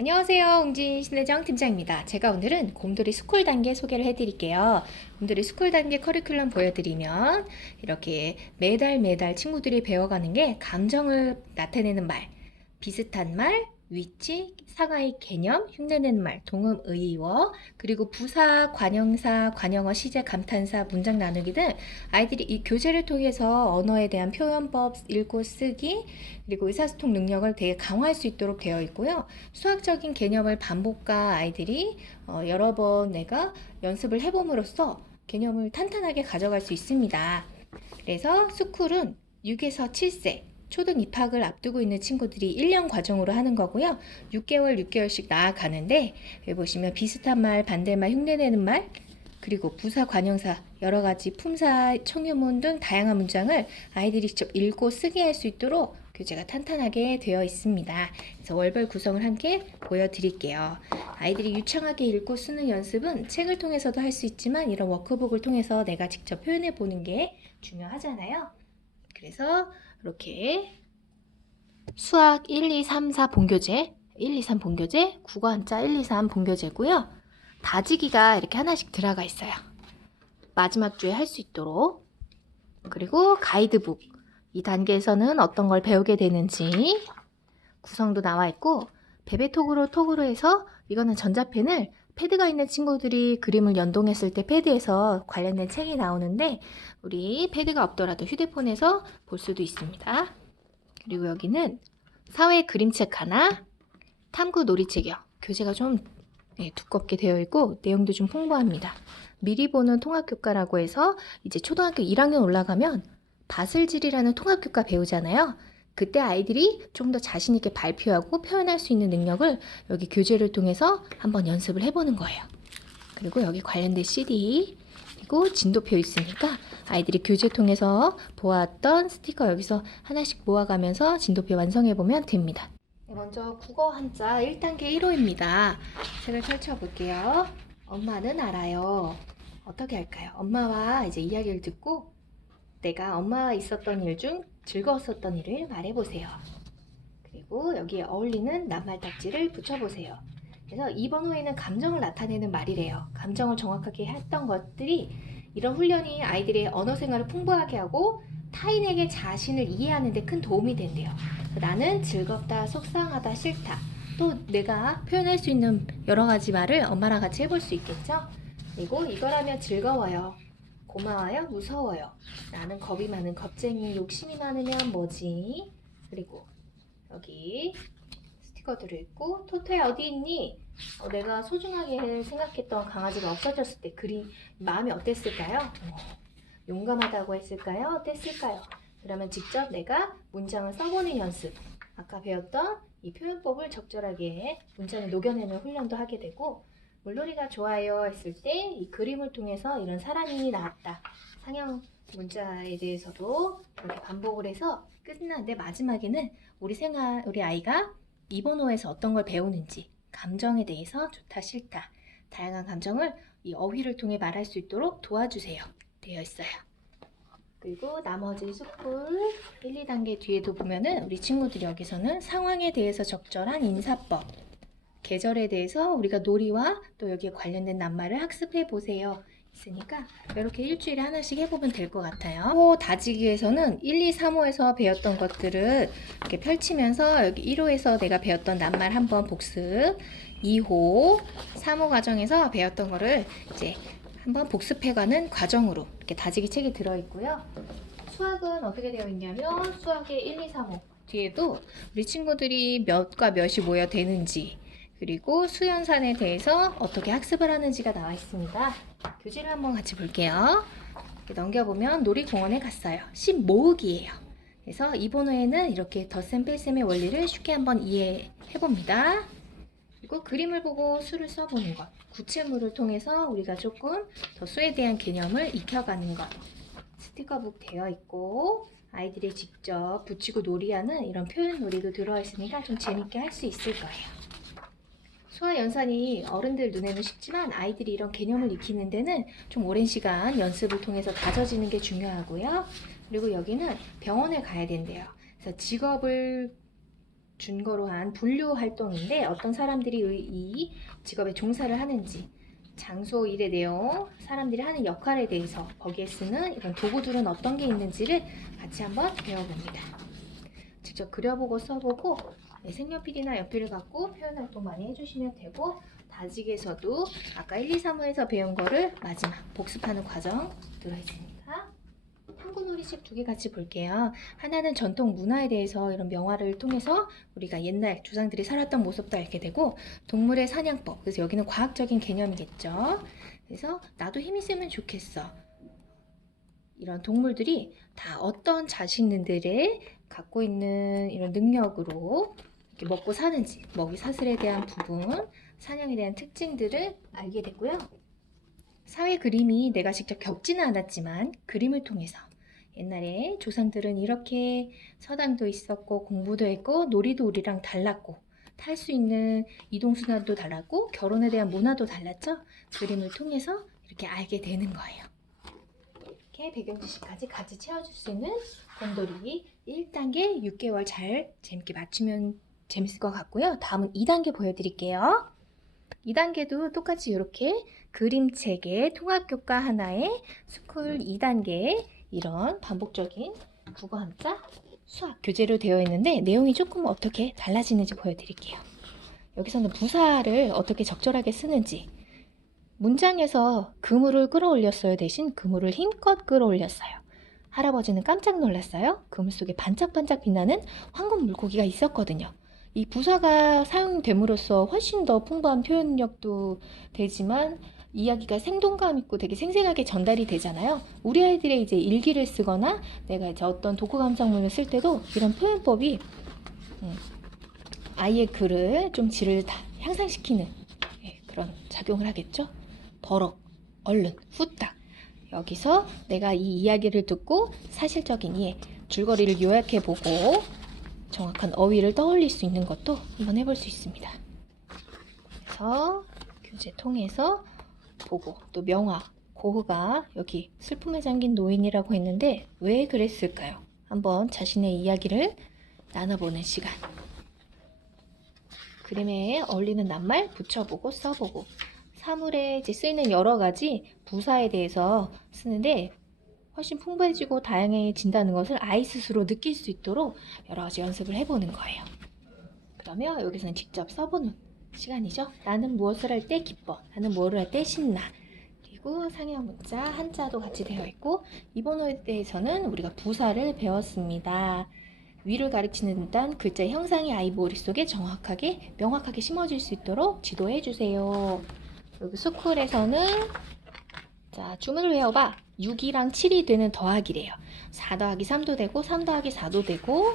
안녕하세요. 웅진 신혜정 팀장입니다. 제가 오늘은 곰돌이 스쿨 단계 소개를 해드릴게요. 곰돌이 스쿨 단계 커리큘럼 보여드리면 이렇게 매달 친구들이 배워가는 게 감정을 나타내는 말, 비슷한 말, 위치, 상하의 개념, 흉내내는 말, 동음, 의의어, 그리고 부사, 관형사, 관형어, 시제, 감탄사, 문장 나누기 등 아이들이 이 교재를 통해서 언어에 대한 표현법, 읽고 쓰기, 그리고 의사소통 능력을 되게 강화할 수 있도록 되어 있고요. 수학적인 개념을 반복과 아이들이 여러 번 내가 연습을 해봄으로써 개념을 탄탄하게 가져갈 수 있습니다. 그래서 스쿨은 6에서 7세 초등 입학을 앞두고 있는 친구들이 1년 과정으로 하는 거고요. 6개월씩 나아가는데 여기 보시면 비슷한 말, 반대말, 흉내내는 말, 그리고 부사, 관형사, 여러 가지 품사, 청유문 등 다양한 문장을 아이들이 직접 읽고 쓰게 할 수 있도록 교재가 탄탄하게 되어 있습니다. 그래서 월별 구성을 함께 보여드릴게요. 아이들이 유창하게 읽고 쓰는 연습은 책을 통해서도 할 수 있지만 이런 워크북을 통해서 내가 직접 표현해 보는 게 중요하잖아요. 그래서 이렇게 수학 1, 2, 3, 4 본교재, 1, 2, 3 본교재, 국어 한자 1, 2, 3 본교재고요. 다지기가 이렇게 하나씩 들어가 있어요. 마지막 주에 할 수 있도록. 그리고 가이드북. 이 단계에서는 어떤 걸 배우게 되는지 구성도 나와 있고, 베베톡으로 해서 이거는 전자펜을 패드가 있는 친구들이 그림을 연동했을 때 패드에서 관련된 책이 나오는데 우리 패드가 없더라도 휴대폰에서 볼 수도 있습니다. 그리고 여기는 사회 그림책 하나, 탐구 놀이책이요. 교재가 좀 두껍게 되어 있고 내용도 좀 풍부합니다. 미리 보는 통합교과라고 해서 이제 초등학교 1학년 올라가면 바슬질이라는 통합교과 배우잖아요. 그때 아이들이 좀 더 자신 있게 발표하고 표현할 수 있는 능력을 여기 교재를 통해서 한번 연습을 해보는 거예요. 그리고 여기 관련된 CD, 그리고 진도표 있으니까 아이들이 교재 통해서 보았던 스티커 여기서 하나씩 모아가면서 진도표 완성해보면 됩니다. 먼저 국어 한자 1단계 1호입니다. 책을 펼쳐볼게요. 엄마는 알아요. 어떻게 할까요? 엄마와 이제 이야기를 듣고 내가 엄마와 있었던 일 중 즐거웠었던 일을 말해보세요. 그리고 여기에 어울리는 낱말 딱지를 붙여보세요. 그래서 2번 호에는 감정을 나타내는 말이래요. 감정을 정확하게 했던 것들이 이런 훈련이 아이들의 언어 생활을 풍부하게 하고 타인에게 자신을 이해하는 데 큰 도움이 된대요. 나는 즐겁다, 속상하다, 싫다. 또 내가 표현할 수 있는 여러 가지 말을 엄마랑 같이 해볼 수 있겠죠? 그리고 이거라면 즐거워요. 고마워요, 무서워요. 나는 겁이 많은 겁쟁이, 욕심이 많으면 뭐지? 그리고 여기 스티커들을 있고 토토야 어디 있니? 내가 소중하게 생각했던 강아지가 없어졌을 때 마음이 어땠을까요? 용감하다고 했을까요? 어땠을까요? 그러면 직접 내가 문장을 써보는 연습, 아까 배웠던 이 표현법을 적절하게 문장에 녹여내는 훈련도 하게 되고, 물놀이가 좋아요 했을 때 이 그림을 통해서 이런 사람이 나왔다, 상형 문자에 대해서도 이렇게 반복을 해서 끝나는데 마지막에는 우리 아이가 이번호에서 어떤 걸 배우는지, 감정에 대해서 좋다 싫다 다양한 감정을 이 어휘를 통해 말할 수 있도록 도와주세요 되어 있어요. 그리고 나머지 스쿨 1, 2단계 뒤에도 보면은 우리 친구들이 여기서는 상황에 대해서 적절한 인사법, 계절에 대해서 우리가 놀이와 또 여기에 관련된 낱말을 학습해 보세요 있으니까 이렇게 일주일에 하나씩 해보면 될 것 같아요. 호 다지기에서는 1, 2, 3호에서 배웠던 것들을 이렇게 펼치면서 여기 1호에서 내가 배웠던 낱말 한번 복습, 2호, 3호 과정에서 배웠던 거를 이제 한번 복습해가는 과정으로 이렇게 다지기 책이 들어있고요. 수학은 어떻게 되어 있냐면 수학의 1, 2, 3호 뒤에도 우리 친구들이 몇과 몇이 모여 되는지, 그리고 수연산에 대해서 어떻게 학습을 하는지가 나와 있습니다. 교재를 한번 같이 볼게요. 넘겨보면 놀이공원에 갔어요. 십 모으기예요. 그래서 이번 호에는 이렇게 덧셈 뺄셈의 원리를 쉽게 한번 이해해봅니다. 그리고 그림을 보고 수를 써보는 것, 구체물을 통해서 우리가 조금 더 수에 대한 개념을 익혀가는 것, 스티커북 되어 있고 아이들이 직접 붙이고 놀이하는 이런 표현 놀이도 들어있으니까 좀 재밌게 할 수 있을 거예요. 소화 연산이 어른들 눈에는 쉽지만 아이들이 이런 개념을 익히는 데는 좀 오랜 시간 연습을 통해서 다져지는 게 중요하고요. 그리고 여기는 병원에 가야 된대요. 그래서 직업을 준거로 한 분류 활동인데 어떤 사람들이 이 직업에 종사를 하는지, 장소, 일의 내용, 사람들이 하는 역할에 대해서 거기에 쓰는 이런 도구들은 어떤 게 있는지를 같이 한번 배워봅니다. 직접 그려보고 써보고 색연필이나 연필을 갖고 표현 활동 많이 해주시면 되고, 다직에서도 아까 1, 2, 3호에서 배운 거를 마지막 복습하는 과정 들어있습니다. 탐구놀이책 두 개 같이 볼게요. 하나는 전통 문화에 대해서 이런 명화를 통해서 우리가 옛날 조상들이 살았던 모습도 알게 되고, 동물의 사냥법, 그래서 여기는 과학적인 개념이겠죠. 그래서 나도 힘이 세면 좋겠어. 이런 동물들이 다 어떤 자신들의 갖고 있는 이런 능력으로 이렇게 먹고 사는지, 먹이 사슬에 대한 부분, 사냥에 대한 특징들을 알게 됐고요. 사회 그림이 내가 직접 겪지는 않았지만 그림을 통해서 옛날에 조상들은 이렇게 서당도 있었고 공부도 했고 놀이도 우리랑 달랐고 탈 수 있는 이동수단도 달랐고 결혼에 대한 문화도 달랐죠. 그림을 통해서 이렇게 알게 되는 거예요. 이렇게 배경 지식까지 같이 채워줄 수 있는 곰돌이 1단계 6개월 잘 재밌게 맞추면 재밌을 것 같고요. 다음은 2단계 보여드릴게요. 2단계도 똑같이 이렇게 그림책에 통합교과 하나에 스쿨 2단계 이런 반복적인 국어 한자, 수학 교재로 되어 있는데 내용이 조금 어떻게 달라지는지 보여드릴게요. 여기서는 부사를 어떻게 적절하게 쓰는지, 문장에서 그물을 끌어올렸어요 대신 그물을 힘껏 끌어올렸어요. 할아버지는 깜짝 놀랐어요. 그물 속에 반짝반짝 빛나는 황금 물고기가 있었거든요. 이 부사가 사용됨으로써 훨씬 더 풍부한 표현력도 되지만 이야기가 생동감 있고 되게 생생하게 전달이 되잖아요. 우리 아이들의 이제 일기를 쓰거나 내가 이제 어떤 독후 감상문을 쓸 때도 이런 표현법이 아이의 글을 좀 질을 다 향상시키는 그런 작용을 하겠죠. 버럭, 얼른, 후딱. 여기서 내가 이 이야기를 듣고 사실적인 이해, 줄거리를 요약해보고 정확한 어휘를 떠올릴 수 있는 것도 한번 해볼 수 있습니다. 그래서 교재 통해서 보고, 또 명화, 고흐가 여기 슬픔에 잠긴 노인이라고 했는데 왜 그랬을까요? 한번 자신의 이야기를 나눠보는 시간. 그림에 어울리는 낱말 붙여보고 써보고, 사물에 이제 쓰이는 여러 가지 부사에 대해서 쓰는데 훨씬 풍부해지고 다양해진다는 것을 아이 스스로 느낄 수 있도록 여러 가지 연습을 해보는 거예요. 그러면 여기서는 직접 써보는 시간이죠. 나는 무엇을 할 때 기뻐, 나는 무엇을 할 때 신나. 그리고 상형 문자 한자도 같이 되어 있고, 이번 호에 대해서는 우리가 부사를 배웠습니다. 위를 가리키는 단 글자의 형상이 아이 머릿속에 정확하게 명확하게 심어질 수 있도록 지도해 주세요. 여기 스쿨에서는 자, 주문을 외워봐. 6이랑 7이 되는 더하기래요. 4 더하기 3도 되고 3 더하기 4도 되고,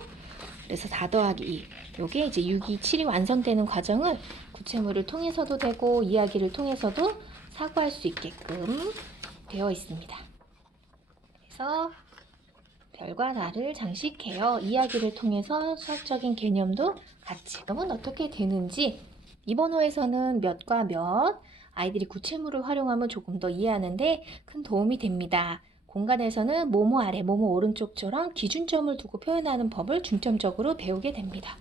그래서 4 더하기 2. 요게 이제 6이 7이 완성되는 과정을 구체물을 통해서도 되고 이야기를 통해서도 사고할 수 있게끔 되어 있습니다. 그래서 별과 달을 장식해요. 이야기를 통해서 수학적인 개념도 같이. 그러면 어떻게 되는지 이번 호에서는 몇과 몇, 아이들이 구체물을 활용하면 조금 더 이해하는데 큰 도움이 됩니다. 공간에서는 뭐뭐 아래, 뭐뭐 오른쪽처럼 기준점을 두고 표현하는 법을 중점적으로 배우게 됩니다.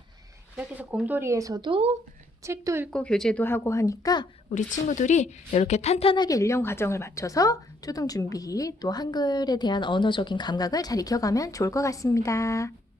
이렇게 해서 곰돌이에서도 책도 읽고 교재도 하고 하니까 우리 친구들이 이렇게 탄탄하게 1년 과정을 맞춰서 초등 준비 또 한글에 대한 언어적인 감각을 잘 익혀가면 좋을 것 같습니다.